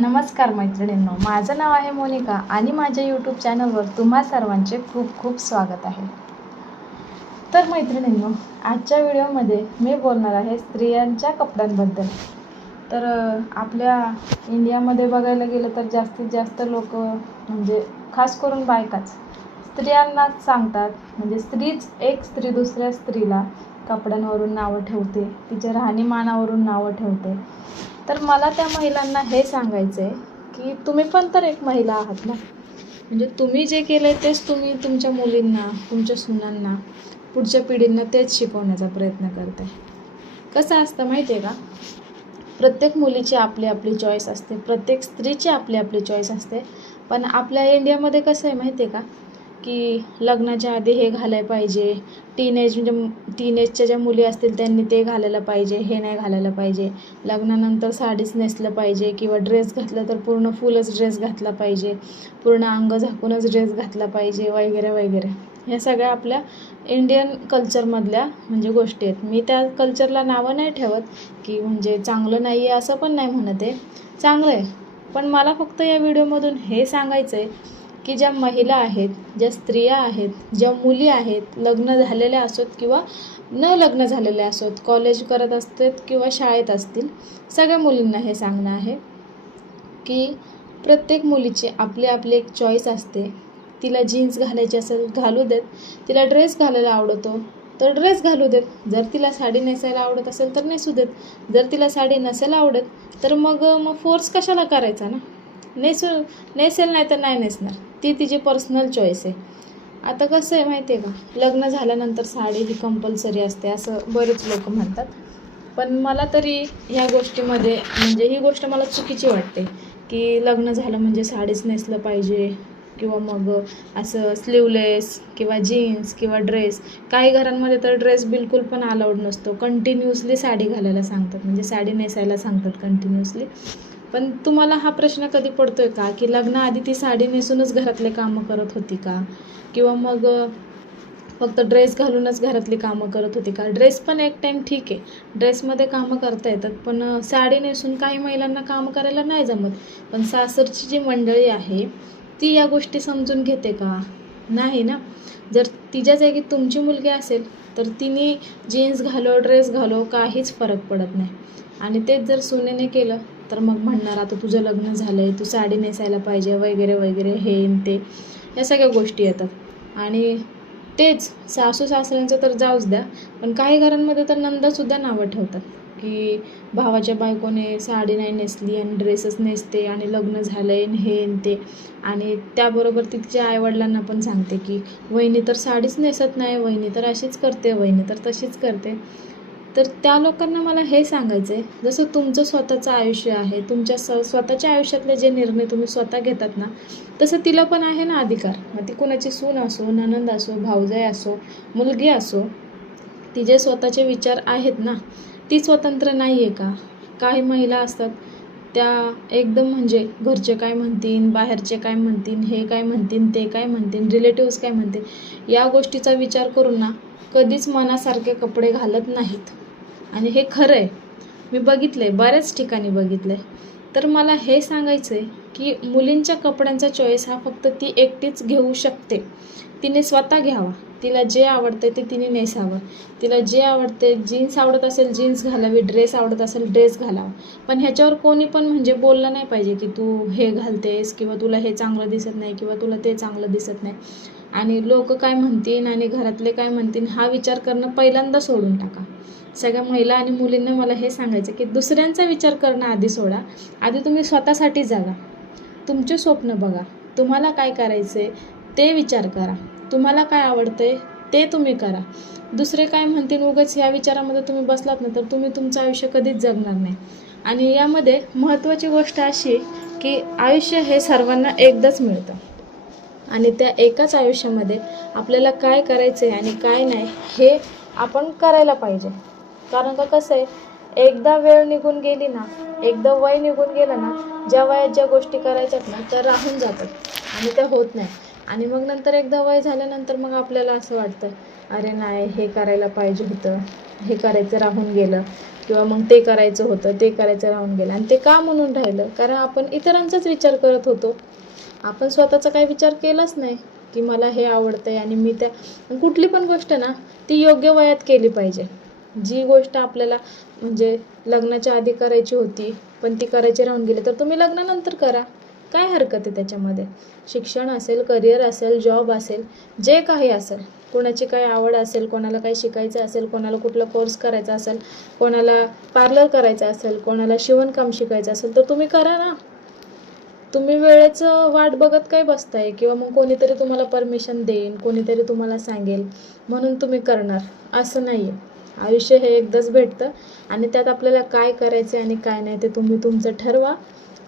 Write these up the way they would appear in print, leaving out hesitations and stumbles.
नमस्कार मैत्रिणींनो, माझं नाव आहे मोनिका आणि माझ्या यूट्यूब चॅनलवर तुम्हा सर्वांचे खूप खूप स्वागत आहे. तर मैत्रिणींनो, आजच्या व्हिडिओमध्ये मी बोलणार आहे स्त्रियांच्या कपड्यांबद्दल. तर आपल्या इंडियामध्ये बघायला गेलं तर जास्तीत जास्त लोक म्हणजे खास करून बायकाच स्त्रियांनाच सांगतात, म्हणजे एक स्त्री दुसऱ्या स्त्रीला कपड्यांवरून नावं ठेवते, तिच्या राहणीमानावरून नावं ठेवते. तर मला त्या महिलांना हे सांगायचं आहे की तुम्ही पण तर एक महिला आहात ना. म्हणजे तुम्ही जे केलं आहे तेच तुम्ही तुमच्या मुलींना, तुमच्या सुनांना, पुढच्या पिढींना तेच शिकवण्याचा प्रयत्न करताय. कसं असतं माहिती आहे का, प्रत्येक मुलीची आपली आपली चॉईस असते, प्रत्येक स्त्रीची आपली आपली चॉईस असते. पण आपल्या इंडियामध्ये कसं आहे माहिती आहे का, की लग्नाच्या आधी हे घालायला पाहिजे, टीनेजच्या ज्या मुली असतील त्यांनी ते घालायला पाहिजे, हे नाही घालायला पाहिजे. लग्नानंतर साडीच नेसलं पाहिजे किंवा ड्रेस घातलं तर पूर्ण फुलच ड्रेस घातला पाहिजे, पूर्ण अंग झाकूनच ड्रेस घातला पाहिजे वगैरे वगैरे. ह्या सगळ्या आपल्या इंडियन कल्चरमधल्या म्हणजे गोष्टी आहेत. मी त्या कल्चरला नावं नाही ठेवत की म्हणजे चांगलं नाही आहे असं पण नाही म्हणत आहे, चांगलं आहे. पण मला फक्त या व्हिडिओमधून हे सांगायचं आहे की ज्या महिला आहेत, ज्या स्त्रिया आहेत, ज्या मुली आहेत, लग्न झालेल्या असोत किंवा न लग्न झालेल्या असोत, कॉलेज करत असतात किंवा शाळेत असतील, सगळ्या मुलींना हे सांगणं आहे की प्रत्येक मुलीची आपली आपली एक चॉईस असते. तिला जीन्स घालायची असेल घालू देत, तिला ड्रेस घालायला आवडतो तर ड्रेस घालू देत, जर तिला साडी नेसायला आवडत असेल तर नेसू देत, जर तिला साडी नसेल आवडत तर मग फोर्स कशाला करायचा ना. नेसेल नाही तर नाही नेसणार, ती तिची पर्सनल चॉईस आहे. आता कसं आहे माहिती आहे का, लग्न झाल्यानंतर साडी ही कंपल्सरी असते असं बरेच लोक म्हणतात. पण मला तरी ह्या गोष्टीमध्ये म्हणजे ही गोष्ट मला चुकीची वाटते की लग्न झालं म्हणजे साडीच नेसलं पाहिजे किंवा मग असं स्लीवलेस किंवा जीन्स किंवा ड्रेस. काही घरांमध्ये तर ड्रेस बिलकुल पण अलाउड नसतो, कंटिन्युअसली साडी घालायला सांगतात, म्हणजे साडी नेसायला सांगतात कंटिन्युअसली. पण तुम्हाला हा प्रश्न कधी पडतोय का की लग्नाआधी ती साडी नेसूनच घरातले कामं करत होती का, किंवा मग फक्त ड्रेस घालूनच घरातली कामं करत होती का. ड्रेस पण एक टाईम ठीक आहे, ड्रेसमध्ये कामं करता येतात, पण साडी नेसून काही महिलांना कामं करायला नाही जमत. पण सासरची जी मंडळी आहे ती या गोष्टी समजून घेते का, नाही ना. जर तिच्या जागी तुमची मुलगी असेल तर तिने जीन्स घालो ड्रेस घालो काहीच फरक पडत नाही. आणि तेच जर सुनेने केलं तर मग म्हणणार आता तुझं लग्न झालं आहे, तू साडी नेसायला पाहिजे वगैरे वगैरे, हे ते या सगळ्या गोष्टी येतात. आणि तेच सासू सासऱ्यांचं तर जाऊच द्या, पण काही घरांमध्ये तर नंदासुद्धा नावं ठेवतात की भावाच्या बायकोने साडी नाही नेसली आणि ड्रेसच नेसते आणि लग्न झालं आहे हे ते. आणि त्याबरोबर ती तिच्या आईवडिलांना पण सांगते की वहिनी तर साडीच नेसत नाही, वहिनी तर अशीच करते, वहिनी तर तशीच करते. तर त्या लोकांना मला हे सांगायचं आहे, जसं तुमचं स्वतःचं आयुष्य आहे, तुमच्या स्वतःच्या आयुष्यातले जे निर्णय तुम्ही स्वतः घेतात ना, तसं तिला पण आहे ना अधिकार. मग ती कुणाची सून असो, नणंद असो, भावजाई असो, मुलगी असो, तिचे स्वतःचे विचार आहेत ना. ती स्वतंत्र नाही आहे का. काही महिला असतात त्या एकदम म्हणजे घरचे काय म्हणतील, बाहेरचे काय म्हणतील, हे काय म्हणतील, ते काय म्हणतील, रिलेटिव्स काय म्हणतील, या गोष्टीचा विचार करून ना कधीच मनासारखे कपडे घालत नाहीत. आणि हे खरं आहे, मी बघितलं आहे, बऱ्याच ठिकाणी बघितलं आहे. तर मला हे सांगायचं आहे की मुलींच्या कपड्यांचा चॉईस हा फक्त ती एकटीच घेऊ शकते, तिने स्वतः घ्यावा. तिला जे आवडते ते तिने नेसावं, तिला जे आवडते, जीन्स आवडत असेल जीन्स घालावी, ड्रेस आवडत असेल ड्रेस घालावा. पण ह्याच्यावर कोणी पण म्हणजे बोललं नाही पाहिजे की तू हे घालतेस किंवा तुला हे चांगलं दिसत नाही किंवा तुला ते चांगलं दिसत नाही. आणि लोक काय म्हणतील आणि घरातले काय म्हणतील हा विचार करणं पहिल्यांदा सोडून टाका. सगळ्या महिला आणि मुलींना मला हे सांगायचं की दुसऱ्यांचा विचार करणं आधी सोडा, आधी तुम्ही स्वतःसाठी जगा, तुमचे स्वप्न बघा, तुम्हाला काय करायचं आहे ते विचार करा, तुम्हाला काय आवडतंय ते तुम्ही करा. दुसरे काय म्हणतील उगाच ह्या विचारामध्ये तुम्ही बसलात ना तर तुम्ही तुमचं आयुष्य कधीच जगणार नाही. आणि यामध्ये महत्त्वाची गोष्ट अशी की आयुष्य हे सर्वांना एकदाच मिळतं आणि त्या एकाच आयुष्यामध्ये आपल्याला काय करायचं आहे आणि काय नाही हे आपण करायला पाहिजे. कारण का कसं आहे, एकदा वेळ निघून गेली ना, एकदा वय निघून गेलं ना, ज्या वयात ज्या गोष्टी करायच्यात ना त्या राहून जातात आणि त्या होत नाही. आणि मग नंतर एकदा वय झाल्यानंतर मग आपल्याला असं वाटतं अरे नाही हे करायला पाहिजे होतं, हे करायचं राहून गेलं. किंवा मग ते करायचं होतं, ते करायचं राहून गेलं. आणि ते का म्हणून राहिलं? कारण आपण इतरांचाच विचार करत होतो. आपण स्वतःचा काही विचार केलाच नाही की मला हे आवडतंय. आणि मी कुठली पण गोष्ट ना ती योग्य वयात केली पाहिजे. जी गोष्ट आपल्याला म्हणजे लग्नाच्या आधी करायची होती पण ती करायची राहून गेली, तर तुम्ही लग्नानंतर करा. काय हरकत आहे त्याच्यामध्ये? शिक्षण असेल, करिअर असेल, जॉब असेल, जे काही असेल, कोणाची काही आवड असेल, कोणाला काही शिकायचं असेल, कोणाला कुठला कोर्स करायचा असेल, कोणाला पार्लर करायचं असेल, कोणाला शिवणकाम शिकायचं असेल, तर तुम्ही करा ना. तुम्ही वेळेचं वाट बघत काय बसताय? किंवा मग कोणीतरी तुम्हाला परमिशन देईन, कोणीतरी तुम्हाला सांगेल म्हणून तुम्ही करणार, असं नाही आहे. आयुष्य हे एकदाच भेटतं आणि त्यात आपल्याला काय करायचं आणि काय नाही ते तुम्ही तुमचं ठरवा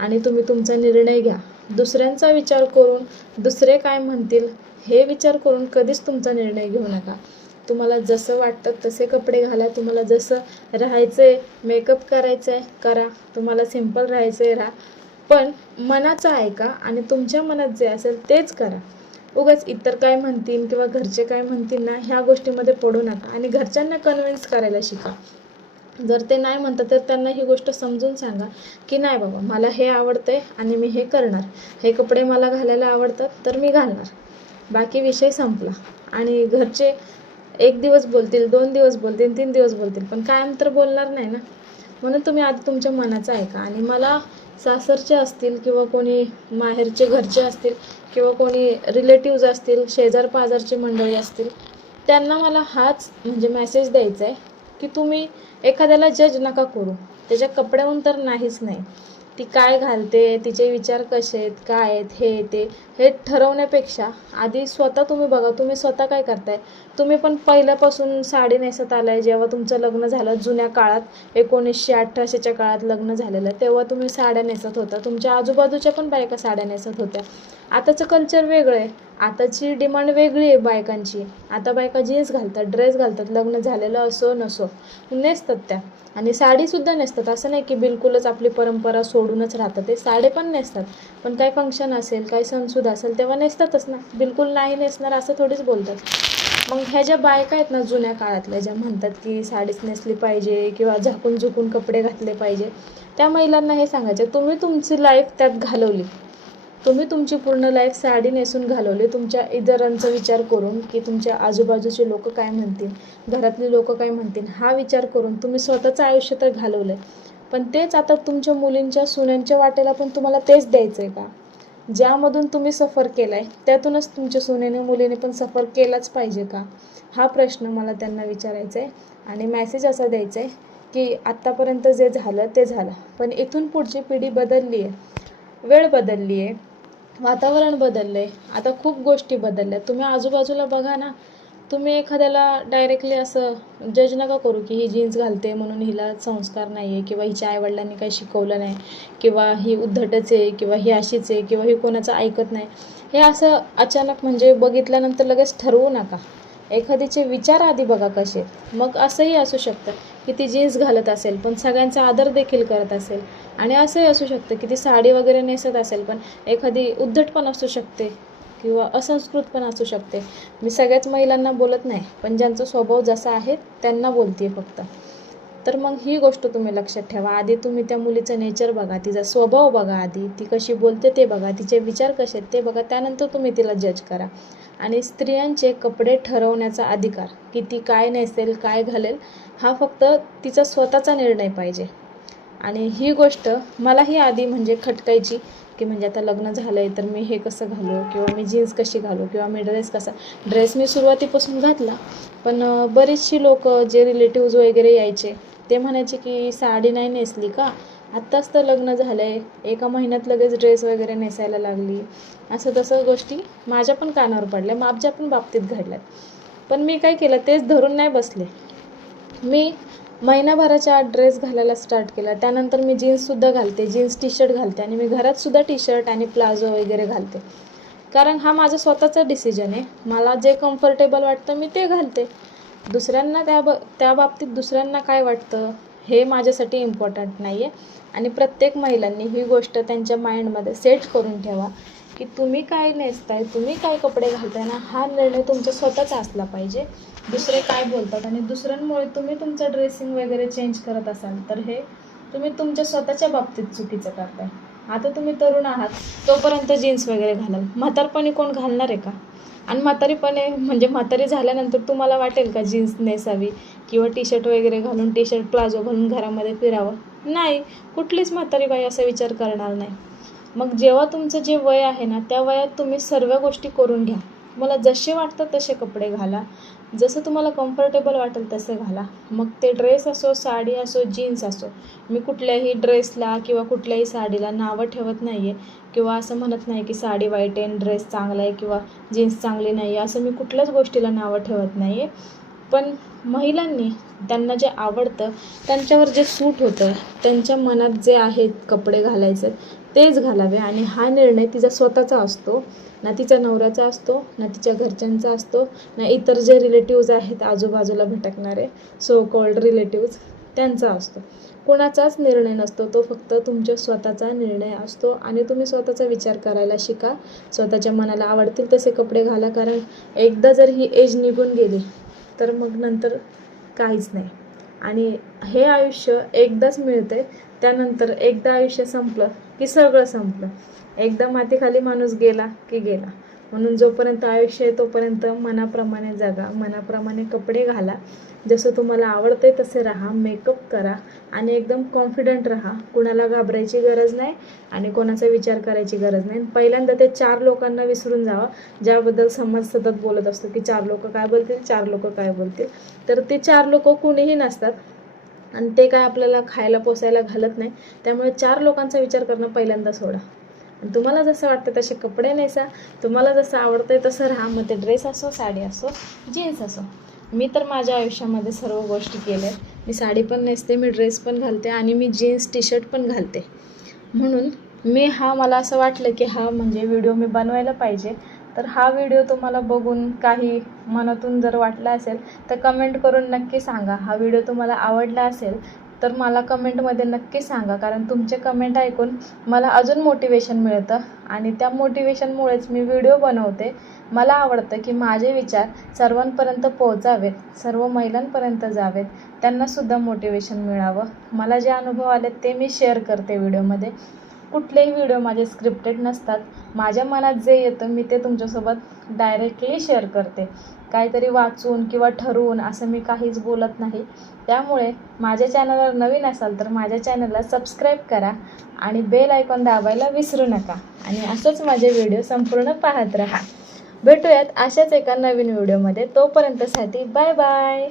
आणि तुम्ही तुमचा निर्णय घ्या. दुसऱ्यांचा विचार करून, दुसरे काय म्हणतील हे विचार करून कधीच तुमचा निर्णय घेऊ नका. तुम्हाला जसं वाटतं तसे कपडे घाला. तुम्हाला जसं राहायचं आहे, मेकअप करायचं आहे, करा. तुम्हाला सिंपल राहायचं आहे, राहा. पण मनाचं ऐका आणि तुमच्या मनात जे असेल तेच करा. उगाच इतर काय म्हणतील किंवा घरचे काय म्हणतील ना, ह्या गोष्टीमध्ये पडू नका. आणि घरच्यांना कन्व्हिन्स करायला शिका. जर ते नाही म्हणतात तर त्यांना ही गोष्ट समजून सांगा की नाही बाबा, मला हे आवडतंय आणि मी हे करणार. हे कपडे मला घालायला आवडतात तर मी घालणार. बाकी विषय संपला. आणि घरचे 1 दिवस बोलतील, 2 दिवस बोलतील, 3 दिवस बोलतील, पण कायम तर बोलणार नाही ना. म्हणून तुम्ही आधी तुमच्या मनाचं ऐका. आणि मला सासरचे असतील किंवा कोणी माहेरचे घरचे असतील किंवा कोणी रिलेटिव्ज असतील, शेजार पाजारची मंडळी असतील, त्यांना मला हाच म्हणजे मेसेज द्यायचा आहे की तुम्ही एखाद्याला जज नका करू. त्याच्या कपड्याहून तर नाहीच नाही. ती काय घालते, तिचे विचार कसे आहेत, काय आहेत, हे ठरवण्यापेक्षा आधी स्वतः तुम्ही बघा. तुम्ही स्वतः काय करताय? तुम्ही पण पहिल्यापासून साडी नेसत आलाय. जेव्हा तुमचं लग्न झालं जुन्या काळात, 1918च्या काळात लग्न झालेलं, तेव्हा तुम्ही साड्या नेसत होता. तुमच्या आजूबाजूच्या पण बायका साड्या नेसत होत्या. आताचं कल्चर वेगळं आहे. आताची डिमांड वेगळी आहे बायकांची. आता बायका जीन्स घालतात, ड्रेस घालतात. लग्न झालेलं असो नसो नेसतात त्या. आणि साडीसुद्धा नेसतात. असं नाही की बिलकुलच आपली परंपरा सोडूनच राहतात. ते साडी पण नेसतात. पण काही फंक्शन असेल, काही सणसूद असेल तेव्हा नेसतातच ना. बिलकुल नाही नेसणार असं थोडीच बोलतात. मग ह्या ज्या बायका आहेत ना जुन्या काळातल्या, ज्या म्हणतात की साडीच नेसली पाहिजे किंवा झाकून झुकून कपडे घातले पाहिजे, त्या महिलांना हे सांगायचं, तुम्ही तुमची लाईफ त्यात घालवली. तुम्ही तुमची पूर्ण लाईफ साडी नेसून घालवली. तुमच्या इतरांचा विचार करून की तुमच्या आजूबाजूचे लोक काय म्हणतील, घरातले लोक काय म्हणतील, हा विचार करून तुम्ही स्वतःचं आयुष्य तर घालवलं आहे. पण तेच आता तुमच्या मुलींच्या, सुनांच्या वाटेला पण तुम्हाला तेच द्यायचं आहे का? ज्यामधून तुम्ही सफर केला आहे त्यातूनच तुमच्या सुनेने, मुलीने पण सफर केलाच पाहिजे का? हा प्रश्न मला त्यांना विचारायचा आहे. आणि मेसेज असा द्यायचा आहे की आत्तापर्यंत जे झालं ते झालं, पण इथून पुढची पिढी बदलली आहे, वेळ बदलली आहे, वातावरण बदललं आहे. आता खूप गोष्टी बदलल्या. तुम्ही आजूबाजूला बघा ना. तुम्ही एखाद्याला डायरेक्टली असं जज नका करू की ही जीन्स घालते म्हणून हिला संस्कार नाही आहे, किंवा हिच्या आईवडिलांनी काही शिकवलं नाही, किंवा ही उद्धटच आहे, किंवा ही अशीच आहे, किंवा ही कोणाचं ऐकत नाही. हे असं अचानक म्हणजे बघितल्यानंतर लगेच ठरवू नका. एखादीचे विचार आधी बघा कसे. मग असंही असू शकतं की ती जीन्स घालत असेल पण सगळ्यांचा आदर देखील करत असेल. आणि असंही असू शकतं की ती साडी वगैरे नेसत असेल पण एखादी उद्धट पण असू शकते किंवा असंस्कृत पण असू शकते. मी सगळ्याच महिलांना बोलत नाही, पण ज्यांचा स्वभाव जसा आहे त्यांना बोलते फक्त. तर मग ही गोष्ट तुम्ही लक्षात ठेवा. आधी तुम्ही त्या मुलीचं नेचर बघा, तिचा स्वभाव बघा, आधी ती कशी बोलते ते बघा, तिचे विचार कसे आहेत ते बघा, त्यानंतर तुम्ही तिला जज करा. आणि स्त्रियांचे कपडे ठरवण्याचा अधिकार, की ती काय नेसेल, काय घालेल, हा फक्त तिचा स्वतःचा निर्णय पाहिजे. आणि ही गोष्ट मलाही आधी म्हणजे खटकायची की म्हणजे आता लग्न झालं आहे तर मी हे कसं घालू, किंवा मी जीन्स कशी घालू, किंवा मी ड्रेस मी सुरुवातीपासून घातला. पण बरीचशी लोक जे रिलेटिव्ज वगैरे यायचे ते म्हणायचे की साडी नाही नेसली का, आत्ताच तर लग्न झालं आहे, एका महिन्यात लगेच ड्रेस वगैरे नेसायला लागली. असं तसं गोष्टी माझ्या पण कानावर पडल्या, माझ्या पण बाबतीत घडल्यात. पण मी काय केलं, तेच धरून नाही बसले. मी महिनाभराच्या आत ड्रेस घालायला स्टार्ट केला. त्यानंतर मी जीन्ससुद्धा घालते, जीन्स टी शर्ट घालते, आणि मी घरातसुद्धा टी शर्ट आणि प्लाझो वगैरे घालते. कारण हा माझा स्वतःचा डिसिजन आहे. मला जे कम्फर्टेबल वाटतं मी ते घालते. दुसऱ्यांना त्या बाबतीत दुसऱ्यांना काय वाटतं हे माझ्यासाठी इम्पॉर्टंट नाही आहे. आणि प्रत्येक महिलांनी ही गोष्ट त्यांच्या माइंडमध्ये सेट करून ठेवा की तुम्ही काय नेसताय, तुम्ही काय कपडे घालताय ना, हा निर्णय तुमचा स्वतःचा असला पाहिजे. दुसरे काय बोलतात आणि दुसऱ्यांमुळे तुम्ही तुमचं ड्रेसिंग वगैरे चेंज करत असाल तर हे तुम्ही तुमच्या स्वतःच्या बाबतीत चुकीचं करताय. आता तुम्ही तरुण आहात तोपर्यंत जीन्स वगैरे घालाल, म्हातारपणी कोण घालणार आहे का? आणि म्हातारीपणे म्हणजे म्हातारी झाल्यानंतर तुम्हाला वाटेल का जीन्स नेसावी किंवा टी शर्ट वगैरे घालून, टी शर्ट प्लाझो घालून घरामध्ये फिरावं? नाही, कुठलीच म्हातारी बाई असा विचार करणार नाही. मग जेव्हा तुमचं जे वय आहे ना, त्या वयात तुम्ही सर्व गोष्टी करून घ्या. मला जसे वाटतं तसे कपडे घाला, जसं तुम्हाला कम्फर्टेबल वाटेल तसे घाला. मग ते ड्रेस असो, साडी असो, जीन्स असो. मी कुठल्याही ड्रेसला किंवा कुठल्याही साडीला नावं ठेवत नाही आहे किंवा असं म्हणत नाही की साडी वाईट आहे, ड्रेस चांगला आहे किंवा जीन्स चांगली नाही आहे, असं मी कुठल्याच गोष्टीला नावं ठेवत नाही आहे. पण महिलांनी त्यांना जे आवडतं, त्यांच्यावर जे सूट होतं, त्यांच्या मनात जे आहेत कपडे घालायचं तेच घालावे. आणि हा निर्णय तिचा स्वतःचा असतो, ना तिच्या नवऱ्याचा असतो, ना तिच्या घरच्यांचा असतो, ना इतर जे रिलेटिव्ज आहेत आजूबाजूला भटकणारे सो कॉल्ड रिलेटिव्ज त्यांचा असतो. कोणाचाच निर्णय नसतो, तो फक्त तुमच्या स्वतःचा निर्णय असतो. आणि तुम्ही स्वतःचा विचार करायला शिका, स्वतःच्या मनाला आवडतील तसे कपडे घाला. कारण एकदा जर ही एज निघून गेली तर मग नंतर काहीच नाही. आणि हे आयुष्य एकदाच मिळते, त्यानंतर एकदा आयुष्य संपलं की सगळं संपलं. एकदा मातीखाली माणूस गेला की गेला. म्हणून जोपर्यंत आयुष्य आहे तोपर्यंत मनाप्रमाणे जगा, मनाप्रमाणे कपडे घाला, जसं तुम्हाला आवडते तसे राहा, मेकअप करा आणि एकदम कॉन्फिडंट राहा. कुणाला घाबरायची गरज नाही आणि कोणाचा विचार करायची गरज नाही. पहिल्यांदा ते 4 लोकांना विसरून जावा ज्याबद्दल समाज सतत बोलत असतो की 4 लोक काय बोलतील, 4 लोक काय बोलतील. तर ते 4 लोक कुणीही नसतात आणि ते काय आपल्याला खायला पोसायला घालत नाही. त्यामुळे 4 लोकांचा विचार करणं पहिल्यांदा सोडा. आणि तुम्हाला जसं वाटतं तसे कपडे नेसा, तुम्हाला जसं आवडतंय तसं राहा. मग ते ड्रेस असो, साडी असो, जीन्स असो. मी तर माझ्या आयुष्यामध्ये सर्व गोष्टी केल्या. मी साडी पण नेसते, मी ड्रेस पण घालते आणि मी जीन्स टी शर्ट पण घालते. म्हणून मला असं वाटलं की हा म्हणजे व्हिडिओ मी बनवायला पाहिजे. तर हा व्हिडिओ तुम्हाला बघून काही मनातून जर वाटला असेल तर कमेंट करून नक्की सांगा. हा व्हिडिओ तुम्हाला आवडला असेल तर मला कमेंटमध्ये नक्की सांगा, कारण तुमचे कमेंट ऐकून मला अजून मोटिवेशन मिळतं आणि त्या मोटिवेशनमुळेच मी व्हिडिओ बनवते. मला आवडतं की माझे विचार सर्वांपर्यंत पोहोचावेत, सर्व महिलांपर्यंत जावेत, त्यांनासुद्धा मोटिवेशन मिळावं. मला जे अनुभव आलेत ते मी शेअर करते व्हिडिओमध्ये. कुठलेही व्हिडिओ माझे स्क्रिप्टेड नसतात. माझ्या मनात जे येतं मी ते तुमच्यासोबत डायरेक्टली शेअर करते. काहीतरी वाचून किंवा ठरवून असं मी काहीच बोलत नाही. त्यामुळे माझ्या चॅनलवर नवीन असाल तर माझ्या चॅनलला सबस्क्राईब करा आणि बेल आयकॉन दाबायला विसरू नका. आणि असंच माझे व्हिडिओ संपूर्ण पाहत राहा. भेटूयात अशाच एका नवीन व्हिडिओमध्ये. तोपर्यंतसाठी बाय बाय.